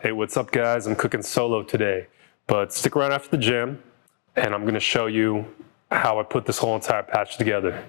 Hey, what's up guys? I'm cooking solo today, but stick around after the jam and I'm gonna show you how I put this whole entire patch together.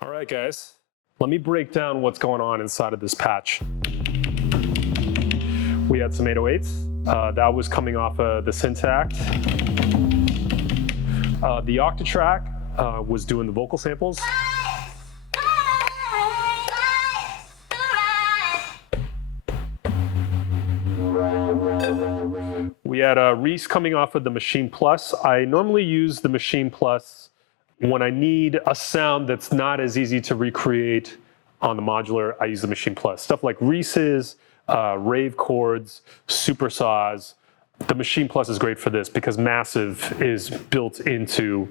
All right, guys, let me break down what's going on inside of this patch. We had some 808s. That was coming off of the synth. The octatrack was doing the vocal samples. We had Reese coming off of the Machine Plus. I normally use the Machine Plus when I need a sound that's not as easy to recreate on the modular. I use the Machine Plus. Stuff like Reese's, rave chords, super saws. The Machine Plus is great for this because Massive is built into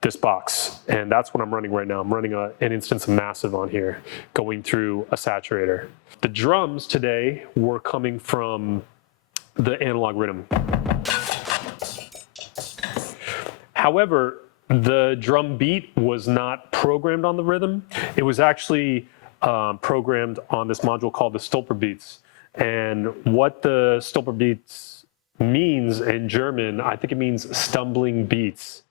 this box. And that's what I'm running right now. I'm running an instance of Massive on here, going through a saturator. The drums today were coming from the analog rhythm. However, the drum beat was not programmed on the rhythm. It was actually programmed on this module called the stolperbeats. And what the stolperbeats means in German, I think it means stumbling beats.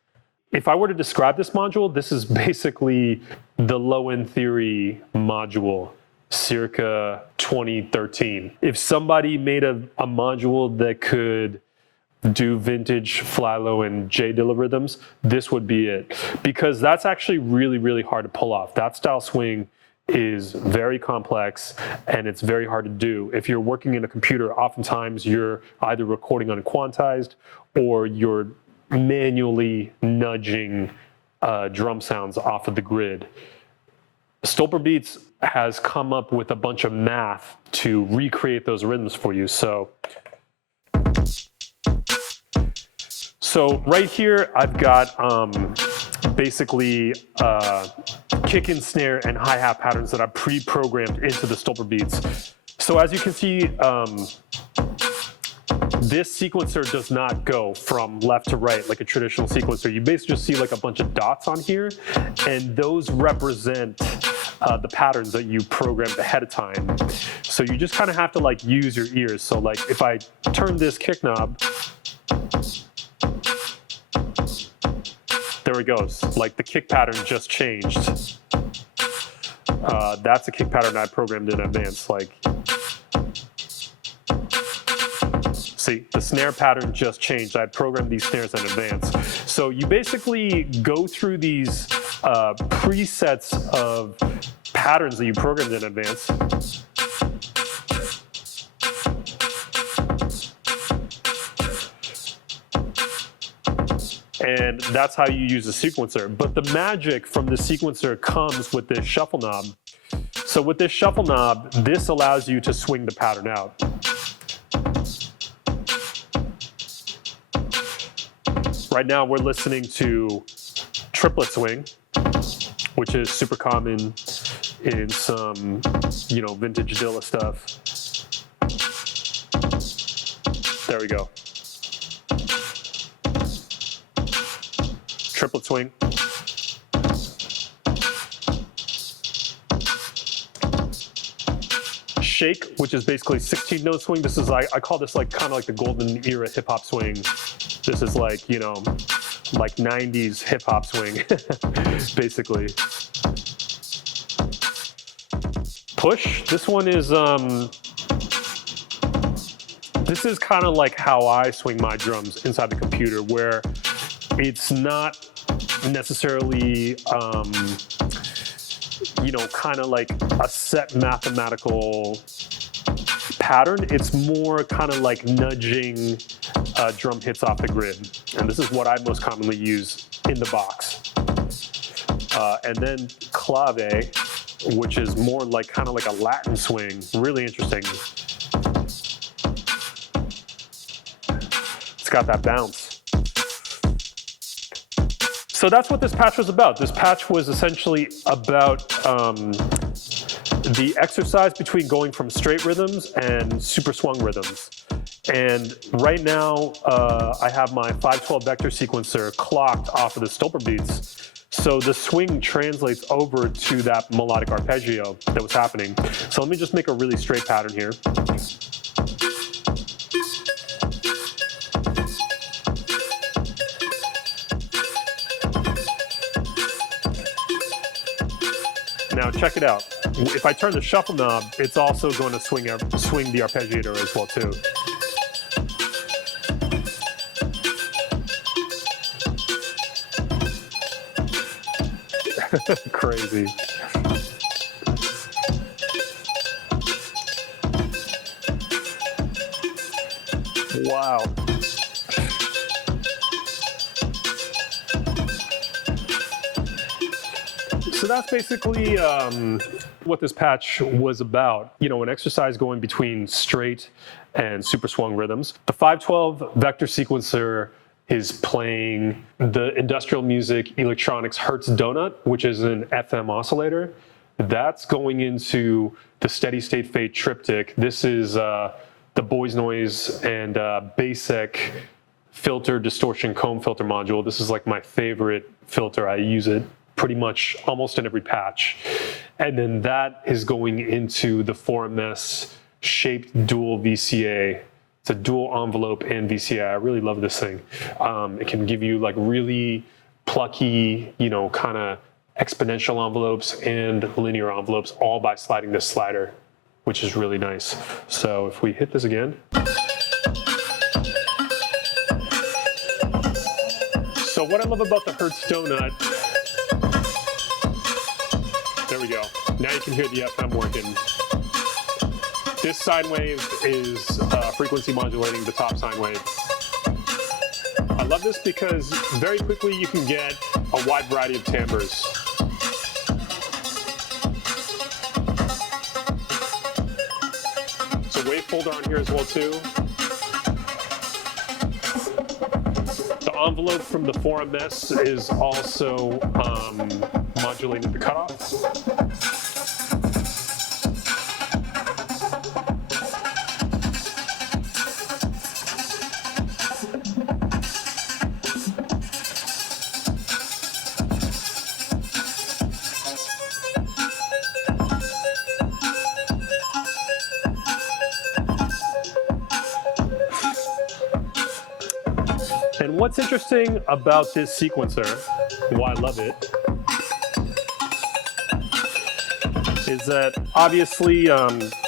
If I were to describe this module, this is basically the low-end theory module circa 2013. If somebody made a module that could do vintage fly low and J Dilla rhythms, this would be it. Because that's actually really, really hard to pull off. That style swing is very complex and it's very hard to do. If you're working in a computer, oftentimes you're either recording unquantized or you're manually nudging drum sounds off of the grid. Stolperbeats has come up with a bunch of math to recreate those rhythms for you. So right here, I've got basically kick and snare and hi-hat patterns that I've pre-programmed into the Stolperbeats. So as you can see, this sequencer does not go from left to right like a traditional sequencer. You basically just see like a bunch of dots on here, and those represent the patterns that you programmed ahead of time. So you just kind of have to like use your ears. So like if I turn this kick knob, there it goes. Like the kick pattern just changed. That's a kick pattern I programmed in advance. Like, see, the snare pattern just changed. I programmed these snares in advance. So you basically go through these presets of patterns that you programmed in advance. And that's how you use the sequencer. But the magic from the sequencer comes with this shuffle knob. So with this shuffle knob, this allows you to swing the pattern out. Right now we're listening to triplet swing, which is super common in some, vintage Dilla stuff. There we go. Triplet swing. Shake, which is basically 16-note swing. This is I call this like kind of like the golden era hip hop swing. This is like, like 90s hip hop swing, basically. Push, this one is this is kind of like how I swing my drums inside the computer, where it's not necessarily, kind of like a set mathematical pattern. It's more kind of like nudging drum hits off the grid. And this is what I most commonly use in the box. And then clave, which is more like kind of like a Latin swing. Really interesting. It's got that bounce. So that's what this patch was about. This patch was essentially about the exercise between going from straight rhythms and super swung rhythms. And right now, I have my 512 vector sequencer clocked off of the Stolperbeats. So the swing translates over to that melodic arpeggio that was happening. So let me just make a really straight pattern here. Now check it out. If I turn the shuffle knob, it's also going to swing the arpeggiator as well too. Crazy. Wow. So that's basically what this patch was about. An exercise going between straight and super swung rhythms. The 512 vector sequencer is playing the industrial music electronics Hertz Donut, which is an FM oscillator. That's going into the steady state fade triptych. This is the Boys Noise and Basic filter distortion comb filter module. This is like my favorite filter. I use it pretty much almost in every patch. And then that is going into the 4MS shaped dual VCA. It's a dual envelope and VCA. I really love this thing. It can give you like really plucky, kind of exponential envelopes and linear envelopes all by sliding this slider, which is really nice. So if we hit this again. So what I love about the Hertz donut, there we go. Now you can hear the FM working. This sine wave is frequency modulating the top sine wave. I love this because very quickly you can get a wide variety of timbres. It's a wave folder on here as well too. The envelope from the 4MS is also modulating the cutoff. And what's interesting about this sequencer, why I love it, is that obviously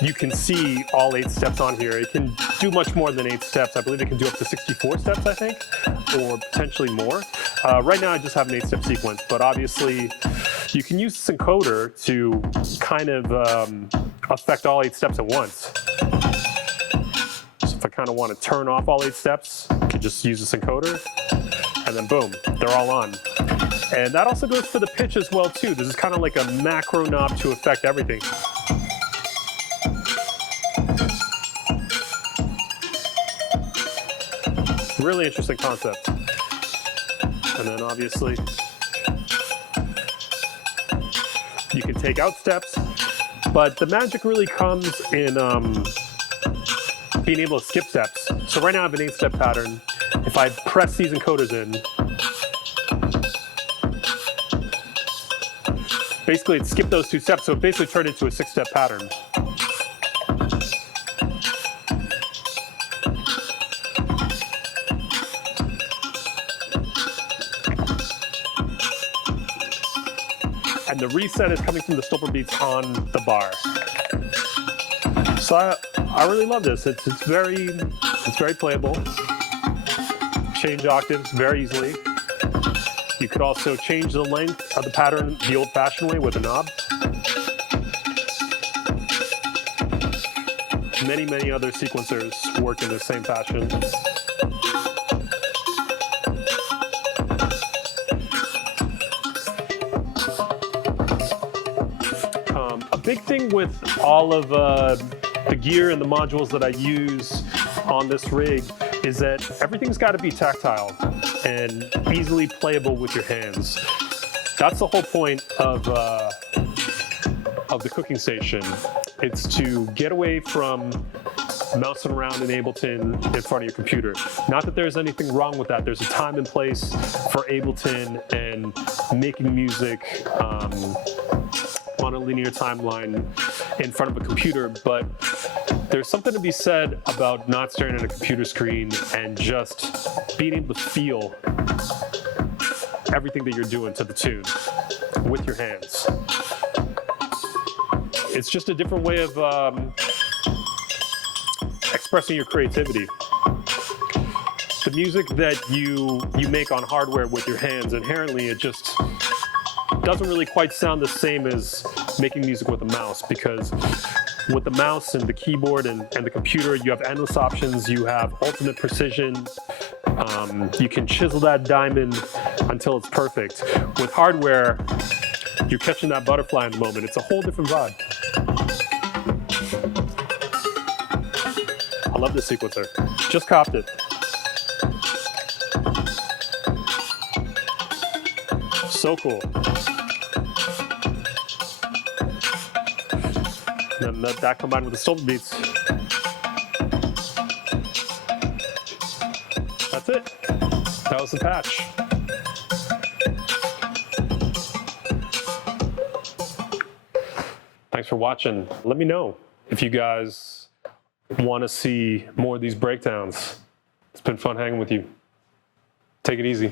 you can see all 8 steps on here. It can do much more than 8 steps. I believe it can do up to 64 steps, I think, or potentially more. Right now I just have an 8-step sequence, but obviously you can use this encoder to kind of affect all 8 steps at once. So if I kind of want to turn off all 8 steps, I can just use this encoder, and then boom, they're all on. And that also goes for the pitch as well too. This is kind of like a macro knob to affect everything. Really interesting concept. And then obviously you can take out steps, but the magic really comes in being able to skip steps. So right now I have an 8-step pattern. If I press these encoders in, basically it skipped those 2 steps, so it basically turned into a 6-step pattern. And the reset is coming from the stolperbeats on the bar. So I really love this. It's very playable. Change octaves very easily. You could also change the length of the pattern the old-fashioned way with a knob. Many other sequencers work in the same fashion. A big thing with all of the gear and the modules that I use on this rig is that everything's got to be tactile and easily playable with your hands. That's the whole point of the cooking station. It's to get away from mousing around in Ableton in front of your computer. Not that there's anything wrong with that. There's a time and place for Ableton and making music on a linear timeline in front of a computer, but there's something to be said about not staring at a computer screen and just being able to feel everything that you're doing to the tune with your hands. It's just a different way of expressing your creativity. The music that you make on hardware with your hands, inherently it just doesn't really quite sound the same as making music with a mouse, because with the mouse and the keyboard and the computer, you have endless options. You have ultimate precision. You can chisel that diamond until it's perfect. With hardware, you're catching that butterfly in the moment. It's a whole different vibe. I love this sequencer. Just copped it. So cool. And then that combined with the stolperbeats. That's it. That was the patch. Thanks for watching. Let me know if you guys want to see more of these breakdowns. It's been fun hanging with you. Take it easy.